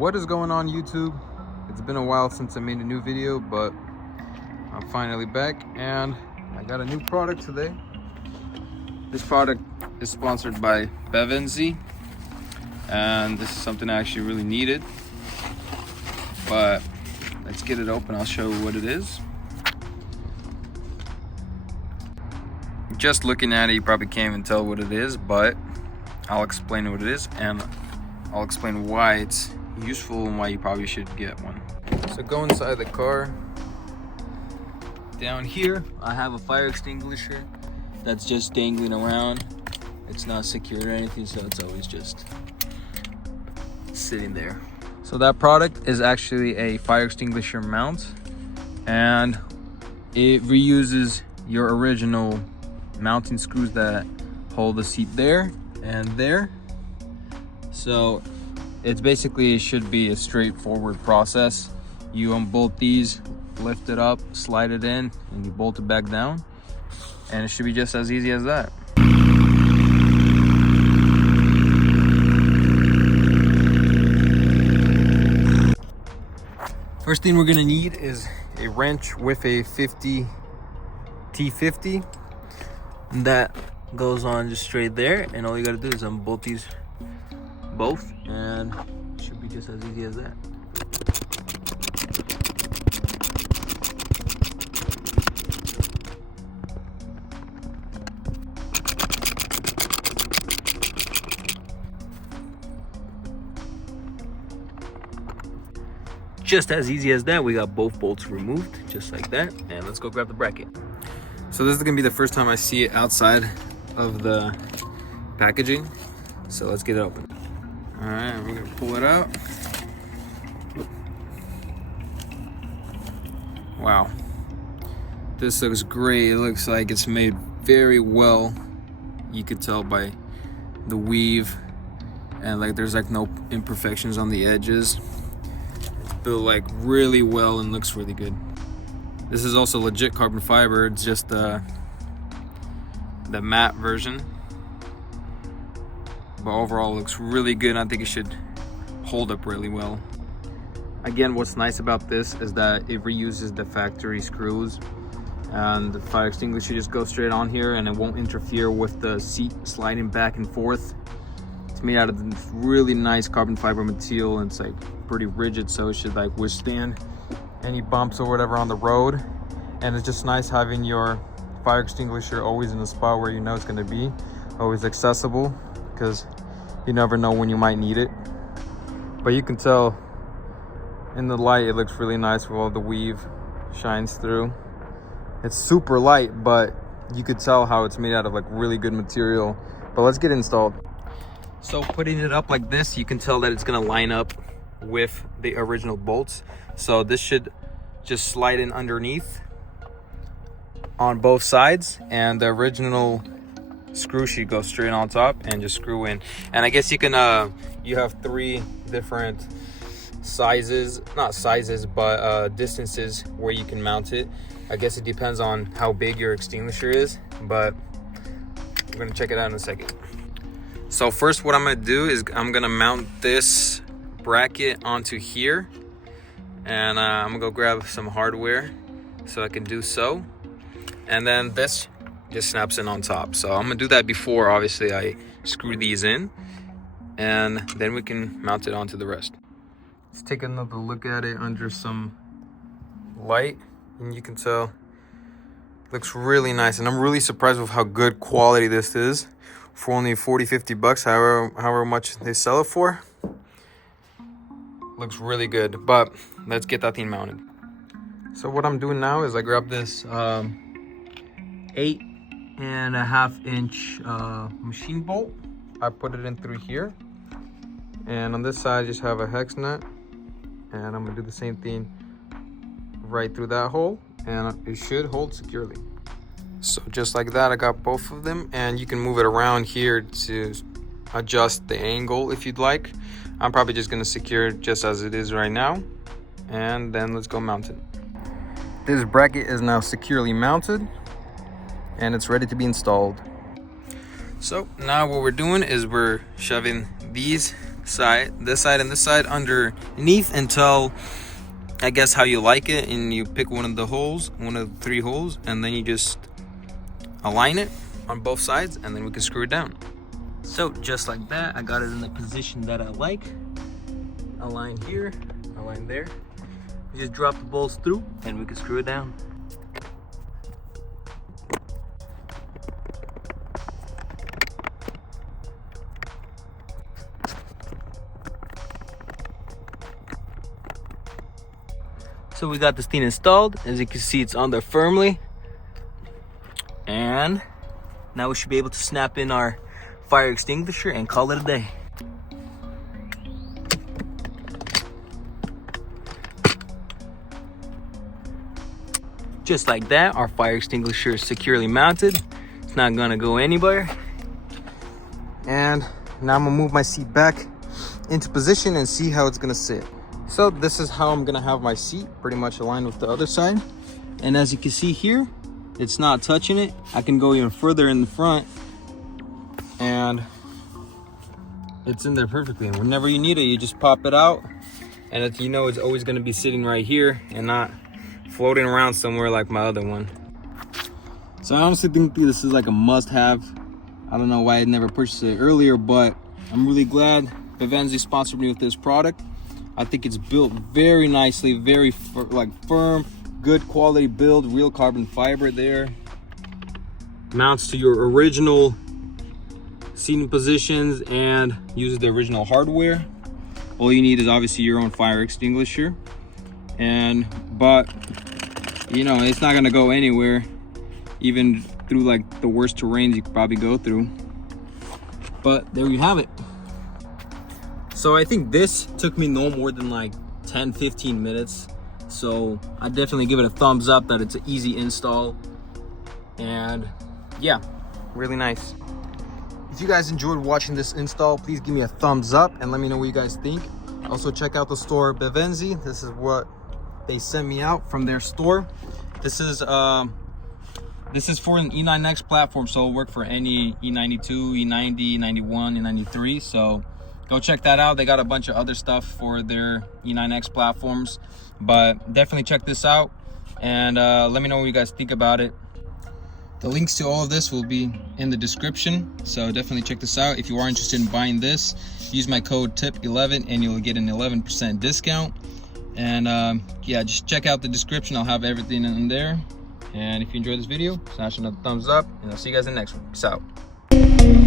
What is going on, YouTube? It's been a while since I made a new video, but I'm finally back and I got a new product today. This product is sponsored by Bevinsee, and this is something I actually really needed. But let's get it open. I'll show you what it is. Just looking at it, you probably can't even tell what it is, but I'll explain what it is and I'll explain why it's useful and why you probably should get one. So go inside the car. Down here, I have a fire extinguisher that's just dangling around. It's not secured or anything, so it's always just sitting there. So that product is actually a fire extinguisher mount, and it reuses your original mounting screws that hold the seat there and there. So it's basically, it should be a straightforward process. You unbolt these, lift it up, slide it in, and you bolt it back down, and it should be just as easy as that. First thing we're gonna need is a wrench with a 50 T50 that goes on just straight there, and all you gotta do is unbolt these both, and it should be just as easy as that. Just as easy as that, we got both bolts removed, just like that, and let's go grab the bracket. So this is gonna be the first time I see it outside of the packaging, so let's get it open. All right, we're gonna pull it out. Wow, this looks great. It looks like it's made very well. You could tell by the weave, and like there's like no imperfections on the edges. It's built like really well and looks really good. This is also legit carbon fiber. It's just the matte version, but overall it looks really good. I think it should hold up really well. Again, what's nice about this is that it reuses the factory screws, and the fire extinguisher just goes straight on here and it won't interfere with the seat sliding back and forth. It's made out of this really nice carbon fiber material, and it's like pretty rigid, so it should like withstand any bumps or whatever on the road. And it's just nice having your fire extinguisher always in the spot where you know it's going to be, always accessible, because you never know when you might need it. But you can tell in the light it looks really nice with all the weave shines through. It's super light, but you could tell how it's made out of like really good material. But let's get it installed. So putting it up like this, you can tell that it's going to line up with the original bolts. So this should just slide in underneath on both sides, and the original screw should go straight on top and just screw in. And I guess you can you have 3 different sizes, not sizes, but distances where you can mount it. I guess it depends on how big your extinguisher is, but we're gonna check it out in a second. So first, what I'm gonna do is I'm gonna mount this bracket onto here, and I'm gonna go grab some hardware so I can do so. And then this just snaps in on top. So I'm gonna do that before, obviously, I screw these in, and then we can mount it onto the rest. Let's take another look at it under some light, and you can tell it looks really nice. And I'm really surprised with how good quality this is for only 40-50 bucks, however much they sell it for. Looks really good, but let's get that thing mounted. So what I'm doing now is I grab this 8.5 inch machine bolt. I put it in through here, and on this side I just have a hex nut, and I'm gonna do the same thing right through that hole, and it should hold securely. So just like that, I got both of them, and you can move it around here to adjust the angle if you'd like. I'm probably just gonna secure it just as it is right now, and then let's go mount it. This bracket is now securely mounted, and it's ready to be installed. So now what we're doing is we're shoving these side, this side, and this side underneath until, I guess, how you like it, and you pick one of the holes, one of the 3 holes, and then you just align it on both sides, and then we can screw it down. So just like that, I got it in the position that I like. Align here, align there. You just drop the bolts through, and we can screw it down. So we got this thing installed. As you can see, it's on there firmly. And now we should be able to snap in our fire extinguisher and call it a day. Just like that, our fire extinguisher is securely mounted. It's not gonna go anywhere. And now I'm gonna move my seat back into position and see how it's gonna sit. So this is how I'm gonna have my seat, pretty much aligned with the other side. And as you can see here, it's not touching it. I can go even further in the front and it's in there perfectly. And whenever you need it, you just pop it out, and it's, you know, it's always gonna be sitting right here and not floating around somewhere like my other one. So I honestly think this is like a must-have. I don't know why I never purchased it earlier, but I'm really glad Bevinsee sponsored me with this product. I think it's built very nicely, very firm, good quality build, real carbon fiber there. Mounts to your original seating positions and uses the original hardware. All you need is obviously your own fire extinguisher. But you know, it's not gonna go anywhere, even through like the worst terrains you could probably go through. But there you have it. So I think this took me no more than like 10-15 minutes. So I definitely give it a thumbs up that it's an easy install. And yeah, really nice. If you guys enjoyed watching this install, please give me a thumbs up and let me know what you guys think. Also check out the store Bevinsee. This is what they sent me out from their store. This is for an E9X platform, so it'll work for any E92, E90, E91, E93. So go check that out. They got a bunch of other stuff for their E9X platforms, but definitely check this out and let me know what you guys think about it. The links to all of this will be in the description, so definitely check this out. If you are interested in buying this, use my code TIP11 and you'll get an 11% discount. And yeah, just check out the description. I'll have everything in there. And if you enjoyed this video, smash another thumbs up, and I'll see you guys in the next one. Peace out.